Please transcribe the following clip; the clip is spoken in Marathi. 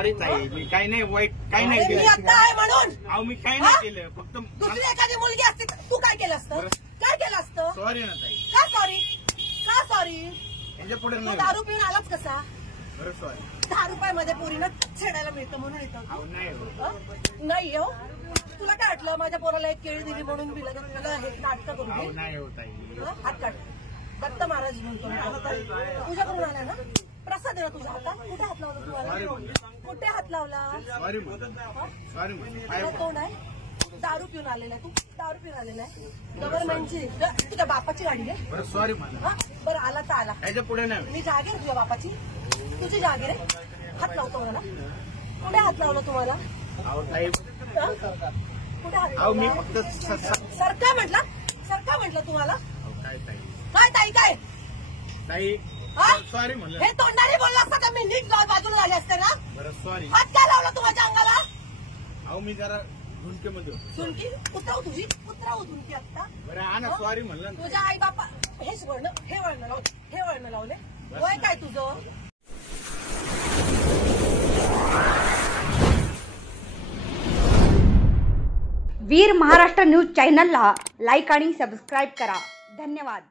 सॉरी ताई, मी काही नाही वाईट काही नाही मी केलं. आता आहे म्हणून अहो मी काही नाही केलं, फक्त दुसरी एखादी मुलगी असते तू काय केलं असतं? काय केलं असतं? सॉरी ना ताई. का सॉरी? का सॉरी? यांच्या पुढे तू नाही. दारू पिऊन आलाच कसा? बरं सॉरी. 10 रुपयामध्ये पोरीनं छेडायला मिळतं म्हणून येतं. अहो नाही हो. नाही हो. तुला काय वाटलं माझ्या पोराला एक केळी दिली म्हणून मी लगेच तुला हे नाटकं करू अहो दे? नाही हो ताई. हात काढ. दत्त महाराज म्हणतो तुझ्याकडून आला ना प्रसाद आहे ना तुझ्या हातात. कुठे हात लावला तुम्हाला? कुठे हात लावला? सॉरी म्हणून सॉरी म्हणून तुझं तोंड आहे दारू पिऊन आलेला आहे. तू दारू पिऊन आलेला आहे. गव्हर्नमेंटची तुझ्या बापाची गाडी आहे. बरं सॉरी म्हणा. बरं आला तर आला. याच्या पुढे नाही. मी जागीर तुझ्या बापाची. तुझी जागीर आहे. हात लावतो मला. कुठे हात लावला तुम्हाला? अहो ताई, कुठे हात अहो मी लावला? फक्त सरका म्हटलं. सरका म्हटलं तुम्हाला. काय ताई काय ताई काय? ताई हा? सॉरी म्हणलं. हे तोंडाने बोलला असता तर मी नीट बाजूला झाले असते ना. बरं सॉरी. हात काय लावला तू माझ्या अंगाला? अहो मी जरा झुंकेमध्ये होतो. झुणकी उतराव तुझी. उतराव झुणकी आता. बरं हा ना सॉरी म्हणलं ना. तुझ्या आई बापा हेच वळण हे वळण लावले. हे वळण लावले. वय काय तुझं? वीर महाराष्ट्र न्यूज चॅनलला लाईक आणि सबस्क्राईब करा. धन्यवाद.